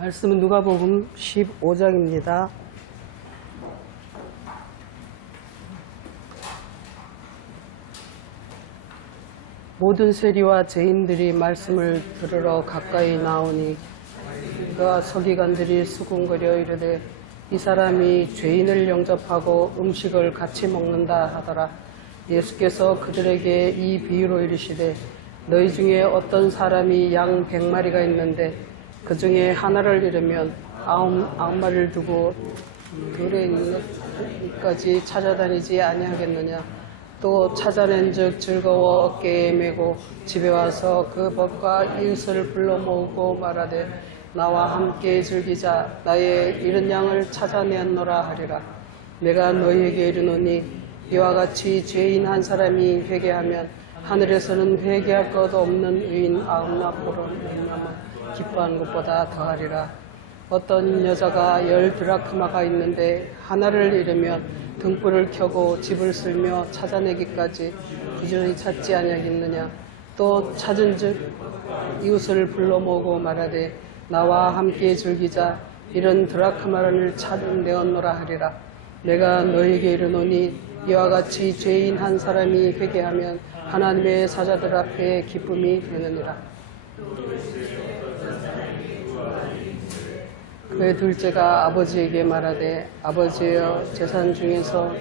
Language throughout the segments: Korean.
말씀은 누가복음 15장입니다. 모든 세리와 죄인들이 말씀을 들으러 가까이 나오니 그가 서기관들이 수군거려 이르되 이 사람이 죄인을 영접하고 음식을 같이 먹는다 하더라. 예수께서 그들에게 이 비유로 이르시되 너희 중에 어떤 사람이 양 100마리가 있는데 그 중에 하나를 잃으면 아홉 마리를 두고 들에 있는 끝까지 찾아다니지 아니하겠느냐. 또 찾아낸즉 즐거워 어깨에 메고 집에 와서 그 법과 이웃을 불러 모으고 말하되 나와 함께 즐기자. 나의 잃은 양을 찾아내었노라 하리라. 내가 너희에게 이르노니 이와 같이 죄인 한 사람이 회개하면 하늘에서는 회개할 것 없는 의인 99으로 기뻐하는 것보다 더하리라. 어떤 여자가 10드라크마가 있는데 하나를 잃으면 등불을 켜고 집을 쓸며 찾아내기까지 부지런히 찾지 아니하겠느냐. 또 찾은즉 이웃을 불러 모으고 말하되 나와 함께 즐기자. 이런 드라크마를 찾아내었노라 하리라. 내가 너희에게 이르노니 이와 같이 죄인 한 사람이 회개하면 하나님의 사자들 앞에 기쁨이 되느니라. 그의 둘째가 아버지에게 말하되 아버지여 재산 중에서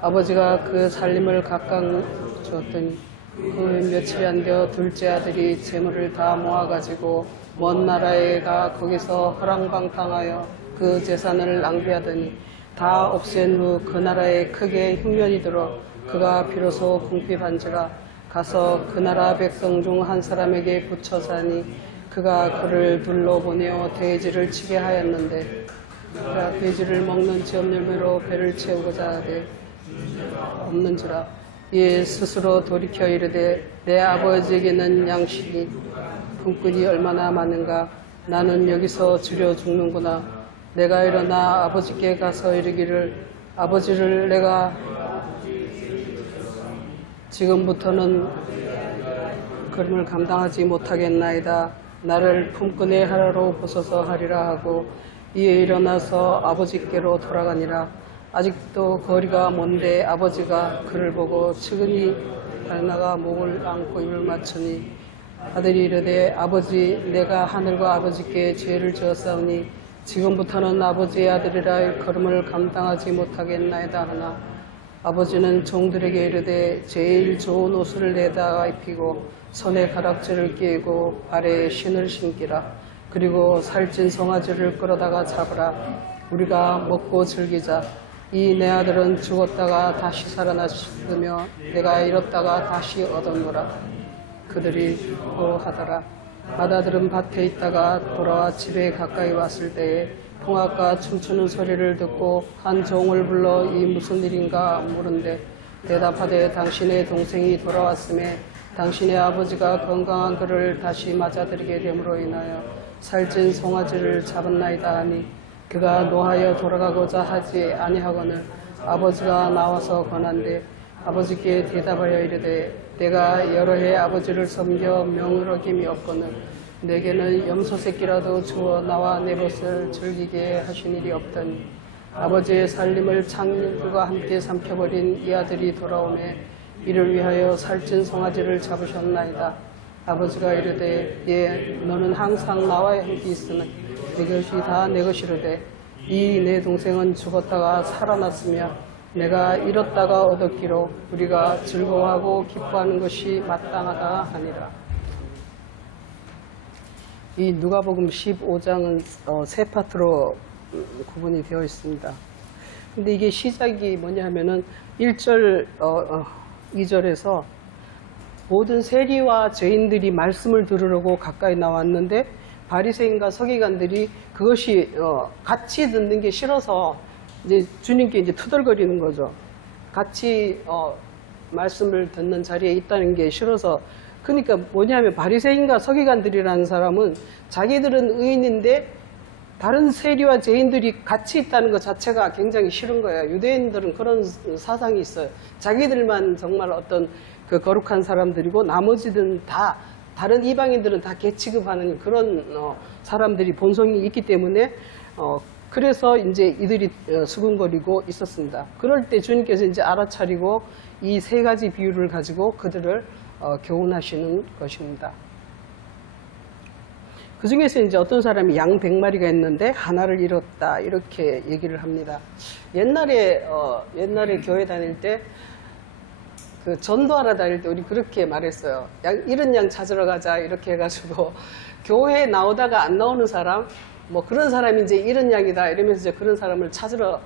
아버지가 그 살림을 각각 주었더니 그 며칠이 안 되어 둘째 아들이 재물을 다 모아가지고 먼 나라에 가 거기서 허랑방탕하여 그 재산을 낭비하더니 다 없앤 후 그 나라에 크게 흉년이 들어 그가 비로소 궁핍한지라. 가서 그 나라 백성 중 한 사람에게 붙여 사니 그가 그를 둘러보내어 돼지를 치게 하였는데 그가 돼지를 먹는 지엄열매로 배를 채우고자 하되 없는지라. 이에 스스로 돌이켜 이르되 내 아버지에게는 양식이 품꾼이 얼마나 많은가. 나는 여기서 주려 죽는구나. 내가 일어나 아버지께 가서 이르기를 아버지를 내가 지금부터는 그림을 감당하지 못하겠나이다. 나를 품꾼의 하나로 보소서 하리라 하고 이에 일어나서 아버지께로 돌아가니라. 아직도 거리가 먼데 아버지가 그를 보고 측은히 달나가 목을 안고 입을 맞추니 아들이 이르되 아버지 내가 하늘과 아버지께 죄를 지었사오니 지금부터는 아버지의 아들이라 일컬음을 감당하지 못하겠나이다 하나 아버지는 종들에게 이르되 제일 좋은 옷을 내다가 입히고 손에 가락지를 끼고 발에 신을 신기라. 그리고 살찐 송아지를 끌어다가 잡으라. 우리가 먹고 즐기자. 이 내 아들은 죽었다가 다시 살아났으며 내가 잃었다가 다시 얻었노라. 그들이 또 하더라. 맏아들은 밭에 있다가 돌아와 집에 가까이 왔을 때에 풍악과 춤추는 소리를 듣고 한 종을 불러 이 무슨 일인가 물은데 대답하되 당신의 동생이 돌아왔음에 당신의 아버지가 건강한 그를 다시 맞아들이게 됨으로 인하여 살찐 송아지를 잡았나이다 하니 그가 노하여 돌아가고자 하지 아니하거늘 아버지가 나와서 권한대 아버지께 대답하여 이르되 내가 여러 해 아버지를 섬겨 명을 어김이 없거늘 내게는 염소 새끼라도 주어 나와 내 벗을 즐기게 하신 일이 없더니 아버지의 살림을 창들과 함께 삼켜버린 이 아들이 돌아오매 이를 위하여 살찐 송아지를 잡으셨나이다. 아버지가 이르되 예 너는 항상 나와 함께 있으나 이것이 다 내 것이로되 이 내 동생은 죽었다가 살아났으며 내가 잃었다가 얻었기로 우리가 즐거워하고 기뻐하는 것이 마땅하다 하니라. 이 누가복음 15장은 세 파트로 구분이 되어 있습니다. 근데 이게 시작이 뭐냐 하면은 1절 2절에서 모든 세리와 죄인들이 말씀을 들으려고 가까이 나왔는데 바리새인과 서기관들이 그것이 같이 듣는 게 싫어서 이제 주님께 이제 투덜거리는 거죠. 같이 말씀을 듣는 자리에 있다는 게 싫어서. 그러니까 뭐냐면 바리새인과 서기관들이라는 사람은 자기들은 의인인데 다른 세리와 죄인들이 같이 있다는 것 자체가 굉장히 싫은 거예요. 유대인들은 그런 사상이 있어요. 자기들만 정말 어떤 그 거룩한 사람들이고 나머지는 다 다른 이방인들은 다 개 취급하는 그런 사람들이 본성이 있기 때문에 그래서 이제 이들이 수군거리고 있었습니다. 그럴 때 주님께서 이제 알아차리고 이 세 가지 비유를 가지고 그들을 교훈하시는 것입니다. 그 중에서 이제 어떤 사람이 양 100마리가 있는데 하나를 잃었다 이렇게 얘기를 합니다. 옛날에 교회 다닐 때 그 전도하러 다닐 때 우리 그렇게 말했어요. 잃은 양 찾으러 가자 이렇게 해가지고 교회에 나오다가 안 나오는 사람 뭐 그런 사람이 이제 잃은 양이다 이러면서 이제 그런 사람을 찾으러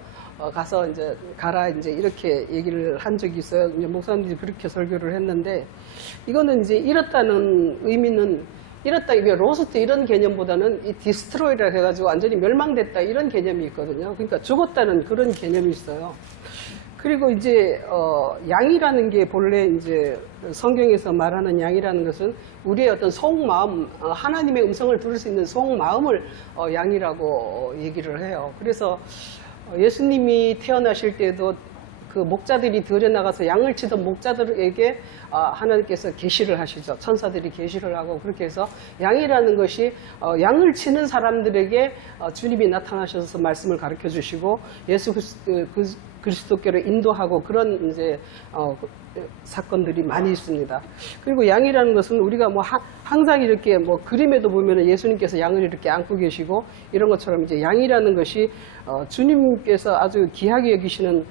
가서 이제 가라 이제 이렇게 얘기를 한 적이 있어요. 이제 목사님들이 그렇게 설교를 했는데 이거는 이제 잃었다는 의미는 잃었다 이게 로스트 이런 개념보다는 이 디스트로이라 해가지고 완전히 멸망됐다 이런 개념이 있거든요. 그러니까 죽었다는 그런 개념이 있어요. 그리고 이제 양이라는 게 본래 이제 성경에서 말하는 양이라는 것은 우리의 어떤 속마음, 하나님의 음성을 들을 수 있는 속마음을 양이라고 얘기를 해요. 그래서 예수님이 태어나실 때도 그 목자들이 들에 나가서 양을 치던 목자들에게 하나님께서 계시를 하시죠. 천사들이 계시를 하고 그렇게 해서 양이라는 것이 양을 치는 사람들에게 주님이 나타나셔서 말씀을 가르쳐 주시고 예수 그리스도께로 인도하고 그런 이제 사건들이 많이 있습니다. 그리고 양이라는 것은 우리가 뭐 항상 이렇게 뭐 그림에도 보면은 예수님께서 양을 이렇게 안고 계시고 이런 것처럼 이제 양이라는 것이 주님께서 아주 귀하게 여기시는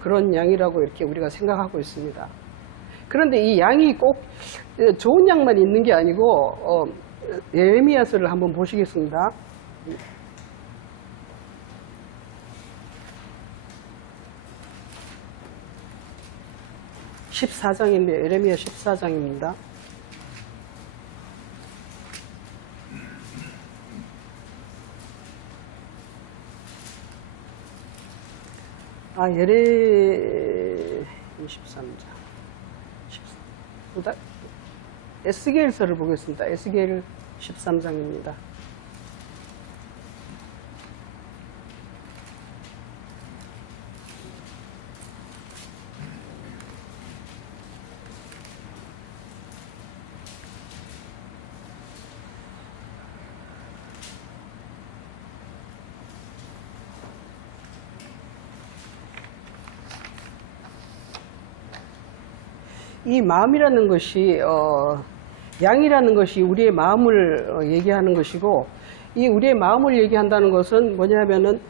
그런 양이라고 이렇게 우리가 생각하고 있습니다. 그런데 이 양이 꼭 좋은 양만 있는 게 아니고 예레미야서를 한번 보시겠습니다. 14장인데 예레미야 14장입니다. 예레 23장. 에스겔서를 보겠습니다. 에스겔 13장입니다. 이 마음이라는 것이 양이라는 것이 우리의 마음을 얘기하는 것이고 이 우리의 마음을 얘기한다는 것은 뭐냐면은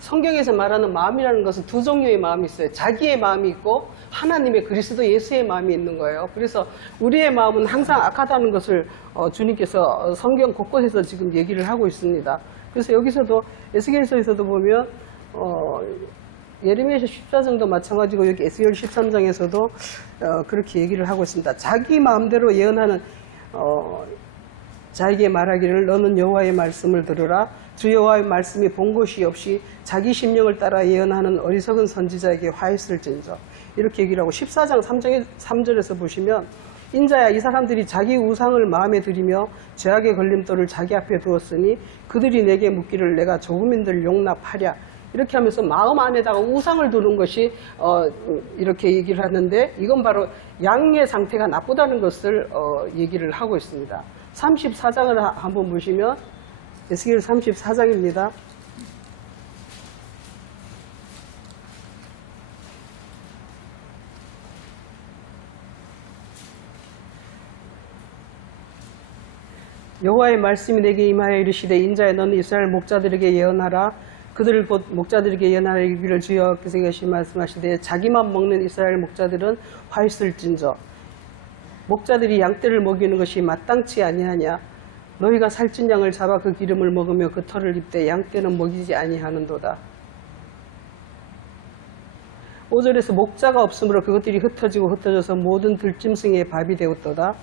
성경에서 말하는 마음이라는 것은 두 종류의 마음이 있어요. 자기의 마음이 있고 하나님의 그리스도 예수의 마음이 있는 거예요. 그래서 우리의 마음은 항상 악하다는 것을 주님께서 성경 곳곳에서 지금 얘기를 하고 있습니다. 그래서 여기서도 에스겔서에서도 보면 예레미야 14장도 마찬가지고 여기 에스겔 13장에서도 그렇게 얘기를 하고 있습니다. 자기 마음대로 예언하는 자에게 말하기를 너는 여호와의 말씀을 들으라. 주 여호와의 말씀이 본 것이 없이 자기 심령을 따라 예언하는 어리석은 선지자에게 화했을진저 이렇게 얘기를 하고 14장 3절에서 보시면 인자야 이 사람들이 자기 우상을 마음에 들이며 죄악의 걸림돌을 자기 앞에 두었으니 그들이 내게 묻기를 내가 조금인들 용납하랴 이렇게 하면서 마음 안에다가 우상을 두는 것이 이렇게 얘기를 하는데 이건 바로 양의 상태가 나쁘다는 것을 얘기를 하고 있습니다. 34장을 한번 보시면 에스겔 34장입니다. 여호와의 말씀이 내게 임하여 이르시되 인자야 너는 이스라엘 목자들에게 예언하라. 그들을 곧 목자들에게 예언하라 이르기를 주여 여호와께서 계시 말씀하시되 자기만 먹는 이스라엘 목자들은 화있을진저 목자들이 양떼를 먹이는 것이 마땅치 아니하냐. 너희가 살찐 양을 잡아 그 기름을 먹으며 그 털을 입되 양떼는 먹이지 아니하는도다. 5절에서 목자가 없으므로 그것들이 흩어지고 흩어져서 모든 들짐승의 밥이 되었도다.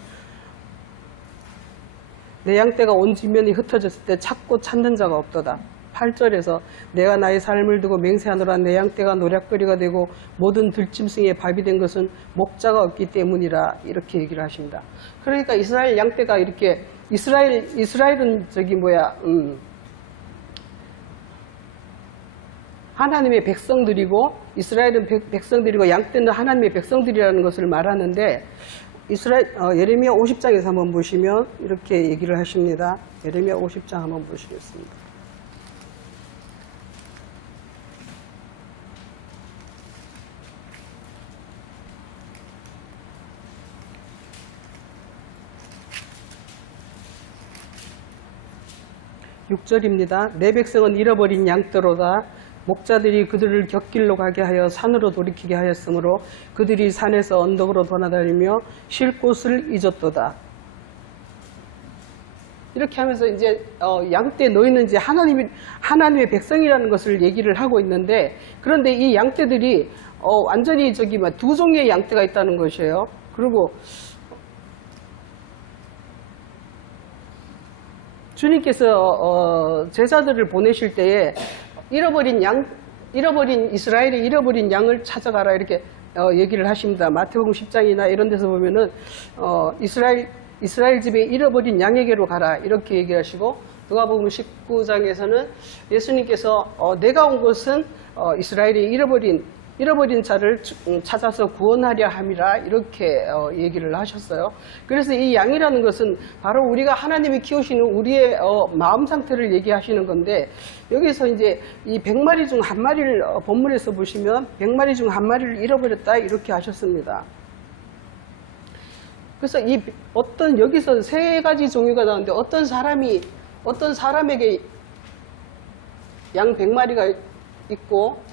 내 양떼가 온 지면이 흩어졌을 때 찾고 찾는 자가 없도다. 8절에서 내가 나의 삶을 두고 맹세하노라. 내 양떼가 노략거리가 되고 모든 들짐승의 밥이 된 것은 목자가 없기 때문이라 이렇게 얘기를 하십니다. 그러니까 이스라엘 양떼가 이렇게 이스라엘은 하나님의 백성들이고 이스라엘은 백성들이고 양떼는 하나님의 백성들이라는 것을 말하는데 예레미야 50장에서 한번 보시면 이렇게 얘기를 하십니다. 예레미야 50장 한번 보시겠습니다. (6절입니다) 내 백성은 잃어버린 양떼로다. 목자들이 그들을 곁길로 가게 하여 산으로 돌이키게 하였으므로 그들이 산에서 언덕으로 돌아다니며 쉴 곳을 잊었도다. 이렇게 하면서 이제 양떼 너희는 이제 하나님의 백성이라는 것을 얘기를 하고 있는데, 그런데 이 양떼들이 완전히 두 종류의 양떼가 있다는 것이에요. 그리고 주님께서 제자들을 보내실 때에 잃어버린 이스라엘의 잃어버린 양을 찾아가라 이렇게 얘기를 하십니다. 마태복음 10장이나 이런 데서 보면은 이스라엘 집에 잃어버린 양에게로 가라 이렇게 얘기하시고, 누가복음 19장에서는 예수님께서 내가 온 것은 이스라엘의 잃어버린 자를 찾아서 구원하려 함이라 이렇게 얘기를 하셨어요. 그래서 이 양이라는 것은 바로 우리가 하나님이 키우시는 우리의 마음 상태를 얘기하시는 건데, 여기서 이제 이 100마리 중 한 마리를 본문에서 보시면 100마리 중 한 마리를 잃어버렸다 이렇게 하셨습니다. 그래서 여기서 세 가지 종류가 나오는데, 어떤 사람에게 양 100마리가 있고,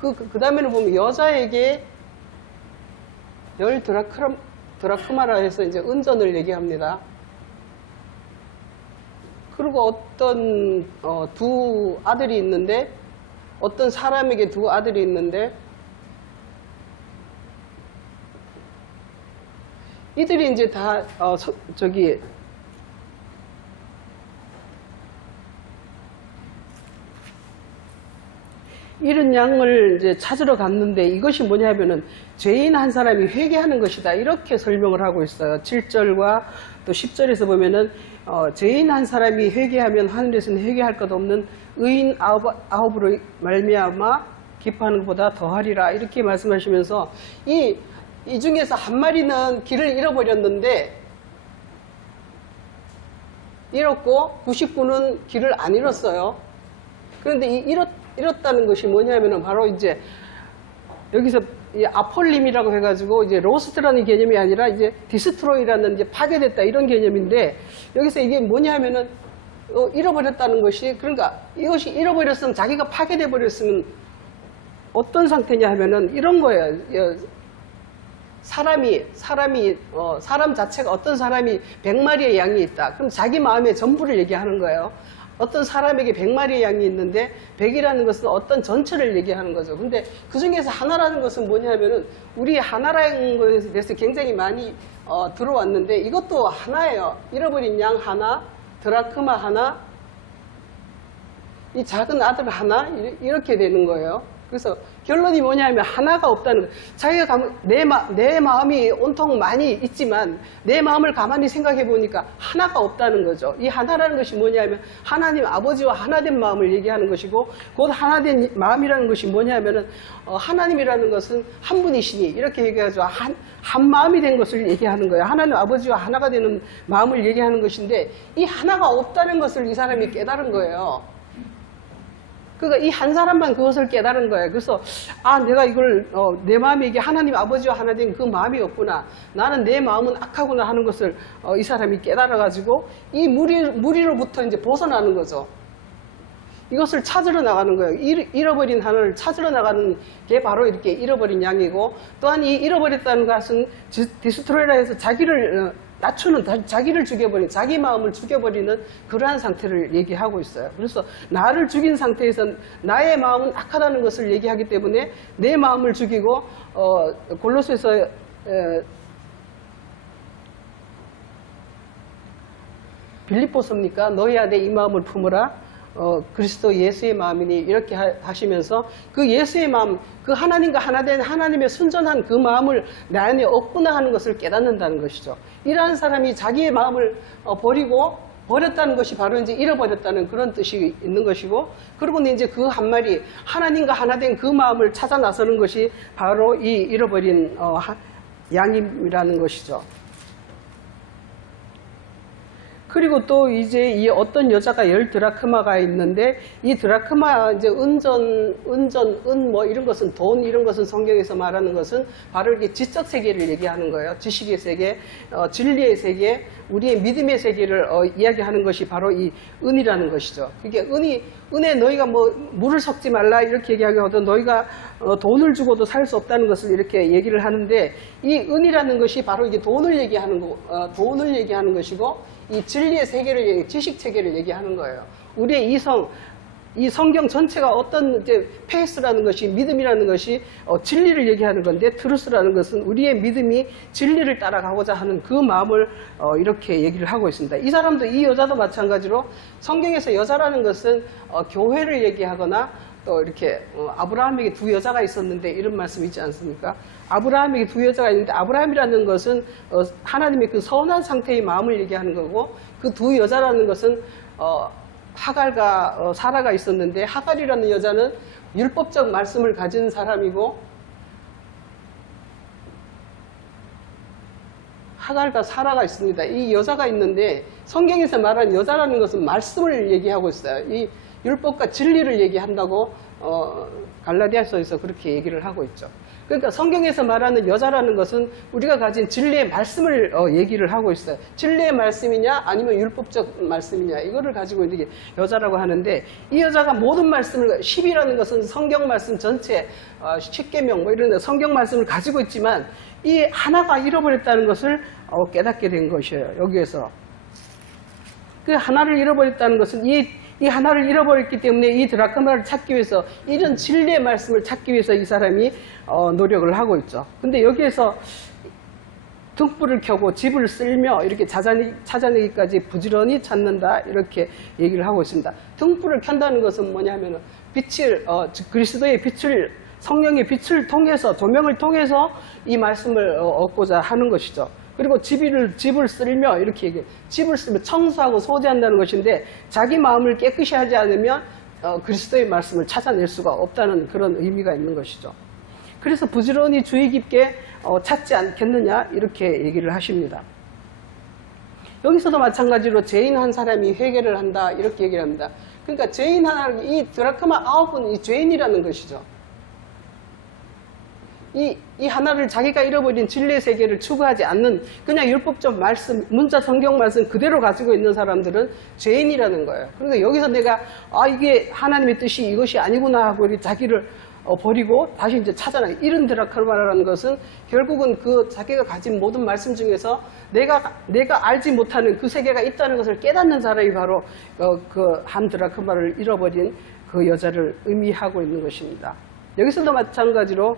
그 다음에는 보면 여자에게 10 드라크마라 해서 이제 은전을 얘기합니다. 그리고 어떤 두 아들이 있는데, 어떤 사람에게 두 아들이 있는데, 이들이 이제 다 이런 양을 이제 찾으러 갔는데, 이것이 뭐냐 하면은 죄인 한 사람이 회개하는 것이다 이렇게 설명을 하고 있어요. 7절과 또 10절에서 보면은 죄인 한 사람이 회개하면 하늘에서는 회개할 것 없는 의인 아홉으로 말미암아 기뻐하는 것보다 더하리라 이렇게 말씀하시면서, 이 중에서 한 마리는 길을 잃어버렸는데 잃었고 99는 길을 안 잃었어요. 그런데 잃었다는 것이 뭐냐면은 바로 이제 여기서 이 아폴림이라고 해가지고 이제 로스트라는 개념이 아니라 이제 디스트로이라는 이제 파괴됐다 이런 개념인데, 여기서 이게 뭐냐면은 잃어버렸다는 것이, 그러니까 이것이 잃어버렸으면 자기가 파괴돼 버렸으면 어떤 상태냐 하면은 이런 거예요. 사람 자체가, 어떤 사람이 100마리의 양이 있다. 그럼 자기 마음의 전부를 얘기하는 거예요. 어떤 사람에게 100마리의 양이 있는데 100이라는 것은 어떤 전체를 얘기하는 거죠. 근데 그 중에서 하나라는 것은 뭐냐면은 우리 하나라는 것에 대해서 굉장히 많이 들어왔는데, 이것도 하나예요. 잃어버린 양 하나, 드라크마 하나, 이 작은 아들 하나 이렇게 되는 거예요. 그래서 결론이 뭐냐면 하나가 없다는 거예요. 자기가 내 마음이 온통 많이 있지만 내 마음을 가만히 생각해 보니까 하나가 없다는 거죠. 이 하나라는 것이 뭐냐면 하나님 아버지와 하나된 마음을 얘기하는 것이고, 곧 하나된 마음이라는 것이 뭐냐면은 하나님이라는 것은 한 분이시니 이렇게 얘기하죠. 한 마음이 된 것을 얘기하는 거예요. 하나님 아버지와 하나가 되는 마음을 얘기하는 것인데, 이 하나가 없다는 것을 이 사람이 깨달은 거예요. 그러니까 이 한 사람만 그것을 깨달은 거예요. 그래서 내가 이걸 내 마음에 이게 하나님 아버지와 하나 된 그 마음이 없구나, 나는 내 마음은 악하구나 하는 것을 이 사람이 깨달아가지고 이 무리로부터 이제 벗어나는 거죠. 이것을 찾으러 나가는 거예요. 잃어버린 하나를 찾으러 나가는 게 바로 이렇게 잃어버린 양이고, 또한 이 잃어버렸다는 것은 디스트로이라 해서 자기를 낮추는, 자기를 죽여버린, 자기 마음을 죽여버리는 그러한 상태를 얘기하고 있어요. 그래서 나를 죽인 상태에서 나의 마음은 악하다는 것을 얘기하기 때문에 내 마음을 죽이고, 골로새서 빌립보서입니까? 너희 안에 이 마음을 품으라. 그리스도 예수의 마음이니 이렇게 하시면서 그 예수의 마음, 그 하나님과 하나 된 하나님의 순전한 그 마음을 내 안에 없구나 하는 것을 깨닫는다는 것이죠. 이러한 사람이 자기의 마음을 버렸다는 것이 바로 이제 잃어버렸다는 그런 뜻이 있는 것이고, 그리고 이제 그 한 마리 하나님과 하나 된 그 마음을 찾아 나서는 것이 바로 이 잃어버린 양임이라는 것이죠. 그리고 또 이제 이 어떤 여자가 10드라크마가 있는데 이 드라크마 이제 은 뭐 이런 것은 돈 이런 것은 성경에서 말하는 것은 바로 이렇게 지적 세계를 얘기하는 거예요. 지식의 세계, 진리의 세계, 우리의 믿음의 세계를 이야기하는 것이 바로 이 은이라는 것이죠. 그게 은에 너희가 뭐 물을 섞지 말라 이렇게 얘기하거든 너희가 돈을 주고도 살 수 없다는 것을 이렇게 얘기를 하는데 이 은이라는 것이 바로 이게 돈을 얘기하는 것이고 이 진리의 세계를 지식 체계를 얘기하는 거예요. 우리의 이 성경 전체가 어떤 이제 페이스라는 것이 믿음이라는 것이 진리를 얘기하는 건데 트루스라는 것은 우리의 믿음이 진리를 따라가고자 하는 그 마음을 이렇게 얘기를 하고 있습니다. 이 사람도 이 여자도 마찬가지로 성경에서 여자라는 것은 교회를 얘기하거나 또 이렇게 아브라함에게 두 여자가 있었는데 이런 말씀이 있지 않습니까? 아브라함에게 두 여자가 있는데 아브라함이라는 것은 하나님의 그 선한 상태의 마음을 얘기하는 거고 그 두 여자라는 것은 하갈과 사라가 있었는데 하갈이라는 여자는 율법적 말씀을 가진 사람이고 하갈과 사라가 있습니다. 이 여자가 있는데 성경에서 말하는 여자라는 것은 말씀을 얘기하고 있어요. 이 율법과 진리를 얘기한다고 갈라디아서에서 그렇게 얘기를 하고 있죠. 그러니까 성경에서 말하는 여자라는 것은 우리가 가진 진리의 말씀을 얘기를 하고 있어요. 진리의 말씀이냐 아니면 율법적 말씀이냐 이거를 가지고 있는 게 여자라고 하는데 이 여자가 모든 말씀을 10이라는 것은 성경 말씀 전체 10계명 뭐 이런 성경 말씀을 가지고 있지만 이 하나가 잃어버렸다는 것을 깨닫게 된 것이에요. 여기에서 그 하나를 잃어버렸다는 것은 이 하나를 잃어버렸기 때문에 이 드라크마를 찾기 위해서 이런 진리의 말씀을 찾기 위해서 이 사람이 노력을 하고 있죠. 근데 여기에서 등불을 켜고 집을 쓸며 이렇게 찾아내기까지 부지런히 찾는다 이렇게 얘기를 하고 있습니다. 등불을 켠다는 것은 뭐냐면은 그리스도의 빛을 성령의 빛을 통해서 조명을 통해서 이 말씀을 얻고자 하는 것이죠. 그리고 집을 쓸며 이렇게 얘기해요. 집을 쓰며 청소하고 소지한다는 것인데 자기 마음을 깨끗이 하지 않으면 그리스도의 말씀을 찾아낼 수가 없다는 그런 의미가 있는 것이죠. 그래서 부지런히 주의 깊게 찾지 않겠느냐 이렇게 얘기를 하십니다. 여기서도 마찬가지로 죄인 한 사람이 회개를 한다 이렇게 얘기를 합니다. 그러니까 죄인 하나, 이 드라크마 9은 이 죄인이라는 것이죠. 이 하나를 자기가 잃어버린 진리의 세계를 추구하지 않는 그냥 율법적 말씀, 문자 성경 말씀 그대로 가지고 있는 사람들은 죄인이라는 거예요. 그러니까 여기서 내가 이게 하나님의 뜻이 이것이 아니구나 하고 자기를 버리고 다시 이제 찾아나 이런 드라크마라는 것은 결국은 그 자기가 가진 모든 말씀 중에서 내가 알지 못하는 그 세계가 있다는 것을 깨닫는 사람이 바로 그 한 드라크마를 잃어버린 그 여자를 의미하고 있는 것입니다. 여기서도 마찬가지로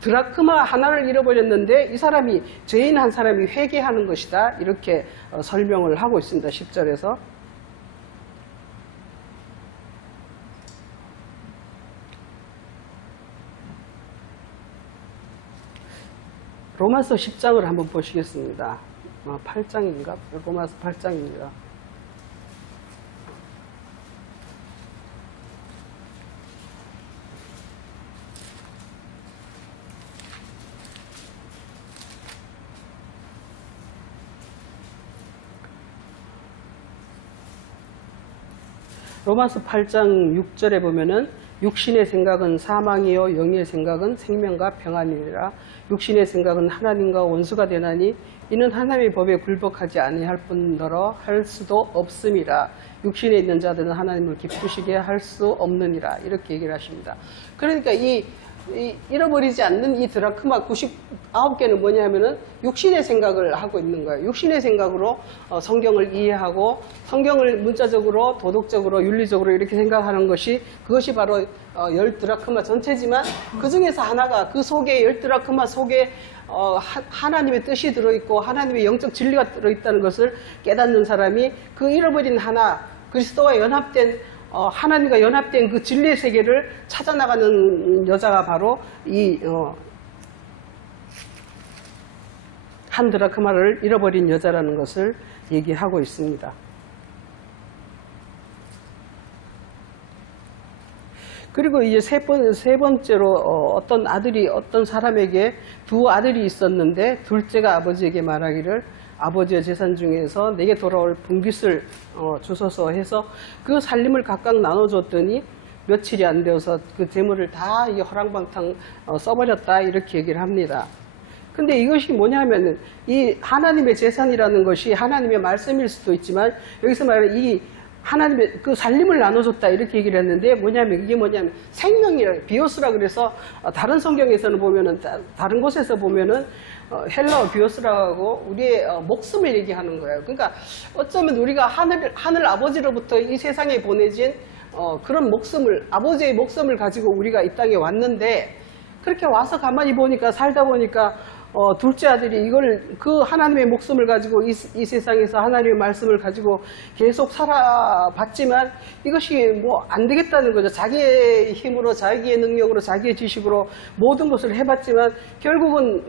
드라크마 하나를 잃어버렸는데 이 사람이 죄인 한 사람이 회개하는 것이다 이렇게 설명을 하고 있습니다. 10절에서 로마서 10장을 한번 보시겠습니다. 8장인가? 로마서 8장입니다. 로마서 8장 6절에 보면은 육신의 생각은 사망이요 영의 생각은 생명과 평안이라. 육신의 생각은 하나님과 원수가 되나니 이는 하나님의 법에 굴복하지 아니할 뿐더러 할 수도 없음이라. 육신에 있는 자들은 하나님을 기쁘시게 할 수 없느니라. 이렇게 얘기를 하십니다. 그러니까 이 잃어버리지 않는 이 드라크마 99개는 뭐냐 하면은 육신의 생각을 하고 있는 거예요. 육신의 생각으로 성경을 이해하고 성경을 문자적으로 도덕적으로 윤리적으로 이렇게 생각하는 것이 그것이 바로 10드라크마 전체지만 그 중에서 하나가 그 속에 10드라크마 속에 하나님의 뜻이 들어있고 하나님의 영적 진리가 들어있다는 것을 깨닫는 사람이 그 잃어버린 하나 그리스도와 연합된 하나님과 연합된 그 진리의 세계를 찾아나가는 여자가 바로 이 한 드라크마를 잃어버린 여자라는 것을 얘기하고 있습니다. 그리고 이제 세 번째로 어떤 아들이 어떤 사람에게 두 아들이 있었는데 둘째가 아버지에게 말하기를 아버지의 재산 중에서 내게 돌아올 분깃을 주소서 해서 그 살림을 각각 나눠줬더니 며칠이 안 되어서 그 재물을 다 허랑방탕 써버렸다 이렇게 얘기를 합니다. 근데 이것이 뭐냐면은 이 하나님의 재산이라는 것이 하나님의 말씀일 수도 있지만 여기서 말하는 이 하나님의 그 살림을 나눠줬다 이렇게 얘기를 했는데 이게 뭐냐면 생명이라 비오스라 그래서 다른 성경에서는 보면은 다른 곳에서 보면은 헬라어 비오스라고 하고 우리의 목숨을 얘기하는 거예요. 그러니까 어쩌면 우리가 하늘 아버지로부터 이 세상에 보내진 그런 목숨을 아버지의 목숨을 가지고 우리가 이 땅에 왔는데 그렇게 와서 가만히 보니까 살다 보니까 둘째 아들이 이걸 그 하나님의 목숨을 가지고 이 세상에서 하나님의 말씀을 가지고 계속 살아봤지만 이것이 뭐 안 되겠다는 거죠. 자기의 힘으로 자기의 능력으로 자기의 지식으로 모든 것을 해봤지만 결국은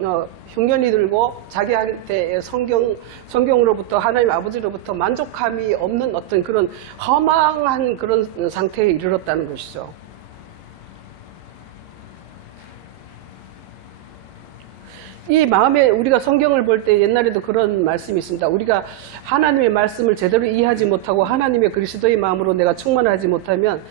흉년이 들고 자기한테 성경으로부터 하나님 아버지로부터 만족함이 없는 어떤 그런 허망한 그런 상태에 이르렀다는 것이죠. 이 마음에 우리가 성경을 볼 때 옛날에도 그런 말씀이 있습니다. 우리가 하나님의 말씀을 제대로 이해하지 못하고 하나님의 그리스도의 마음으로 내가 충만하지 못하면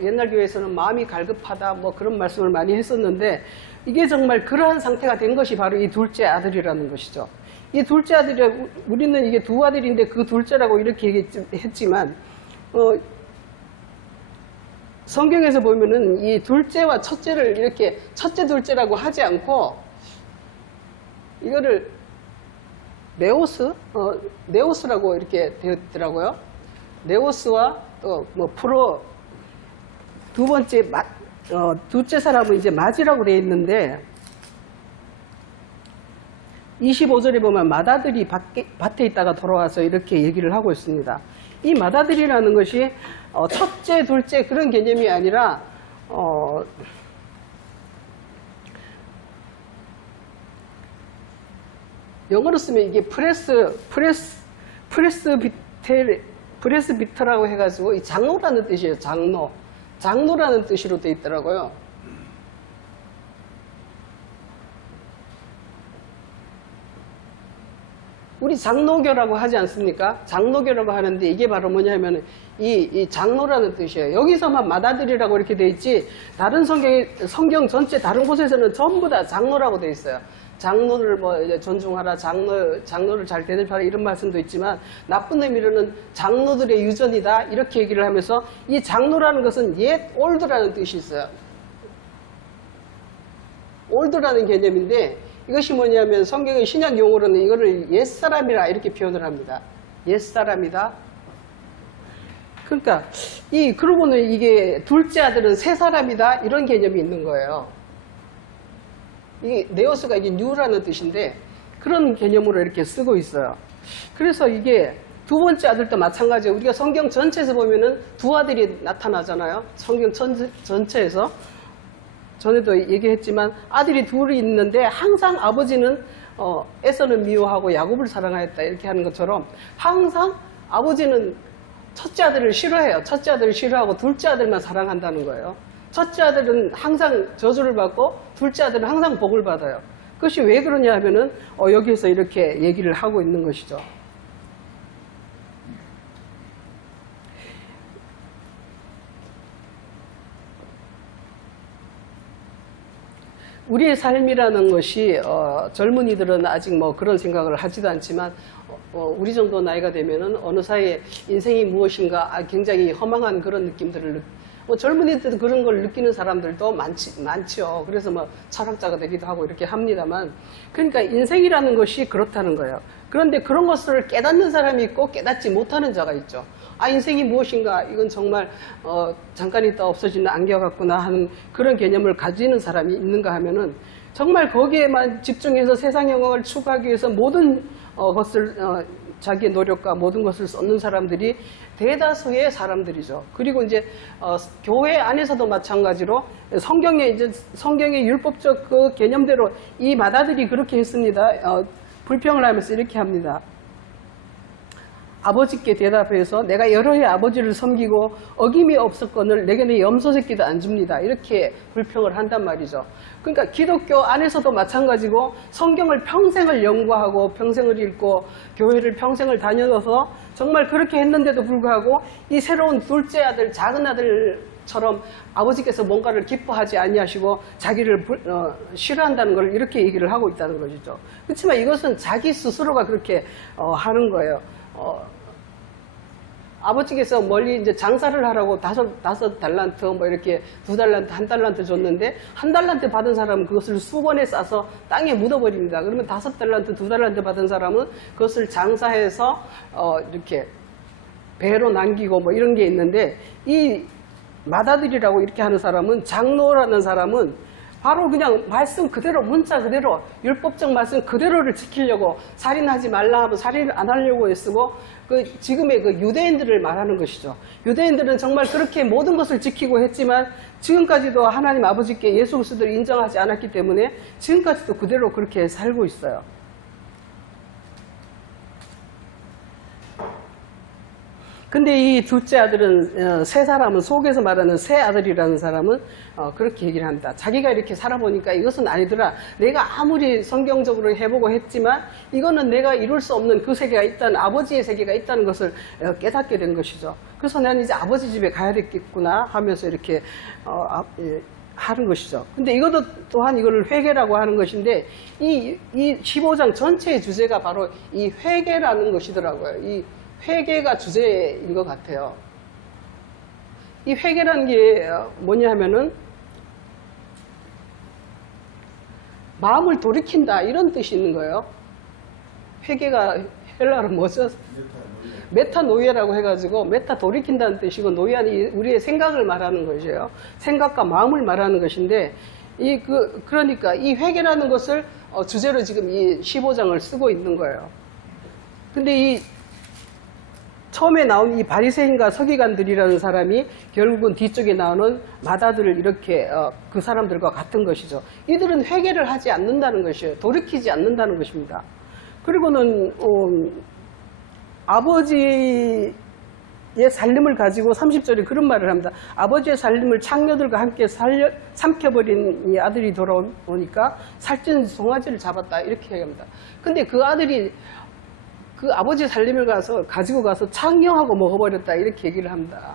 옛날 교회에서는 마음이 갈급하다 뭐 그런 말씀을 많이 했었는데 이게 정말 그러한 상태가 된 것이 바로 이 둘째 아들이라는 것이죠. 이 둘째 아들이 우리는 이게 두 아들인데 그 둘째라고 이렇게 얘기했지만 성경에서 보면은 이 둘째와 첫째를 이렇게 첫째 둘째라고 하지 않고 이거를 네오스라고 이렇게 되어 있더라고요. 네오스와 또 뭐 프로 두 번째 둘째 사람은 이제 마지라고 되어 있는데 25절에 보면 맏아들이 밭에 있다가 돌아와서 이렇게 얘기를 하고 있습니다. 이 맏아들이라는 것이 첫째, 둘째 그런 개념이 아니라 영어로 쓰면 이게 프레스비터라고 해가지고 이 장로라는 뜻이에요. 장로라는 뜻으로 되어 있더라고요. 우리 장로교라고 하지 않습니까? 장로교라고 하는데 이게 바로 뭐냐면 이 장로라는 뜻이에요. 여기서만 맏아들이라고 이렇게 돼 있지 다른 성경 전체 다른 곳에서는 전부 다 장로라고 돼 있어요. 장로를 뭐 이제 존중하라, 장로를 잘 대접하라 이런 말씀도 있지만 나쁜 의미로는 장로들의 유전이다 이렇게 얘기를 하면서 이 장로라는 것은 옛 올드라는 뜻이 있어요. 올드라는 개념인데 이것이 뭐냐면 성경의 신약 용어로는 이거를 옛사람이라 이렇게 표현을 합니다. 옛사람이다. 그러니까 그러고는 이게 둘째 아들은 새 사람이다 이런 개념이 있는 거예요. 이게 네오스가 이게 뉴라는 뜻인데 그런 개념으로 이렇게 쓰고 있어요. 그래서 이게 두 번째 아들도 마찬가지예요. 우리가 성경 전체에서 보면은 두 아들이 나타나잖아요. 성경 전체에서 전에도 얘기했지만 아들이 둘이 있는데 항상 아버지는 에서는 미워하고 야곱을 사랑하였다 이렇게 하는 것처럼 항상 아버지는 첫째 아들을 싫어해요. 첫째 아들을 싫어하고 둘째 아들만 사랑한다는 거예요. 첫째 아들은 항상 저주를 받고 둘째 아들은 항상 복을 받아요. 그것이 왜 그러냐 하면은 여기에서 이렇게 얘기를 하고 있는 것이죠. 우리의 삶이라는 것이 젊은이들은 아직 뭐 그런 생각을 하지도 않지만 우리 정도 나이가 되면은 어느 사이에 인생이 무엇인가 굉장히 허망한 그런 느낌들을 젊은이들도 그런 걸 느끼는 사람들도 많죠. 그래서 뭐 철학자가 되기도 하고 이렇게 합니다만 그러니까 인생이라는 것이 그렇다는 거예요. 그런데 그런 것을 깨닫는 사람이 있고 깨닫지 못하는 자가 있죠. 인생이 무엇인가 이건 정말 잠깐 있다 없어지는 안개 같구나 하는 그런 개념을 가지는 사람이 있는가 하면은 정말 거기에만 집중해서 세상 영광을 추구하기 위해서 모든 것을 자기의 노력과 모든 것을 쏟는 사람들이 대다수의 사람들이죠. 그리고 이제 교회 안에서도 마찬가지로 성경의 율법적 그 개념대로 이 맏아들이 그렇게 했습니다. 불평을 하면서 이렇게 합니다. 아버지께 대답해서 내가 여러 해 아버지를 섬기고 어김이 없었거늘 내게는 염소 새끼도 안 줍니다. 이렇게 불평을 한단 말이죠. 그러니까 기독교 안에서도 마찬가지고 성경을 평생을 연구하고 평생을 읽고 교회를 평생을 다녀서 정말 그렇게 했는데도 불구하고 이 새로운 둘째 아들, 작은 아들처럼 아버지께서 뭔가를 기뻐하지 아니하시고 자기를 싫어한다는 걸 이렇게 얘기를 하고 있다는 것이죠. 그렇지만 이것은 자기 스스로가 그렇게 하는 거예요. 아버지께서 멀리 이제 장사를 하라고 다섯 달란트, 뭐 이렇게 2달란트, 1달란트 줬는데 1달란트 받은 사람은 그것을 수건에 싸서 땅에 묻어버립니다. 그러면 5달란트, 2달란트 받은 사람은 그것을 장사해서 이렇게 배로 남기고 뭐 이런 게 있는데 이 맏아들이라고 이렇게 하는 사람은 장로라는 사람은 바로 그냥 말씀 그대로 문자 그대로 율법적 말씀 그대로를 지키려고 살인하지 말라 하면 살인을 안 하려고 애쓰고 그 지금의 그 유대인들을 말하는 것이죠. 유대인들은 정말 그렇게 모든 것을 지키고 했지만 지금까지도 하나님 아버지께 예수 그리스도를 인정하지 않았기 때문에 지금까지도 그대로 그렇게 살고 있어요. 근데 이 둘째 아들은 세 사람은 속에서 말하는 새 아들이라는 사람은 그렇게 얘기를 합니다. 자기가 이렇게 살아보니까 이것은 아니더라. 내가 아무리 성경적으로 해보고 했지만 이거는 내가 이룰 수 없는 그 세계가 있다는 아버지의 세계가 있다는 것을 깨닫게 된 것이죠. 그래서 나는 이제 아버지 집에 가야 되겠구나 하면서 이렇게 하는 것이죠. 근데 이것도 또한 이걸 회개라고 하는 것인데 이 15장 전체의 주제가 바로 이 회개라는 것이더라고요. 이 회개가 주제인 것 같아요. 이 회개라는 게 뭐냐 하면은 마음을 돌이킨다 이런 뜻이 있는 거예요. 회개가 헬라로 뭐죠? 메타노이아라고 해가지고 메타 돌이킨다는 뜻이고 노이아는 우리의 생각을 말하는 것이에요. 생각과 마음을 말하는 것인데 그러니까 이 회개라는 것을 주제로 지금 이 15장을 쓰고 있는 거예요. 근데 처음에 나온 이 바리새인과 서기관들이라는 사람이 결국은 뒤쪽에 나오는 맏아들을 이렇게 그 사람들과 같은 것이죠. 이들은 회개를 하지 않는다는 것이에요. 돌이키지 않는다는 것입니다. 그리고는 아버지의 살림을 가지고 30절에 그런 말을 합니다. 아버지의 살림을 창녀들과 함께 삼켜버린 이 아들이 돌아오니까 살찐 송아지를 잡았다 이렇게 얘기합니다. 근데 그 아들이 그 아버지의 살림을 가지고 가서 창녀하고 먹어버렸다 이렇게 얘기를 합니다.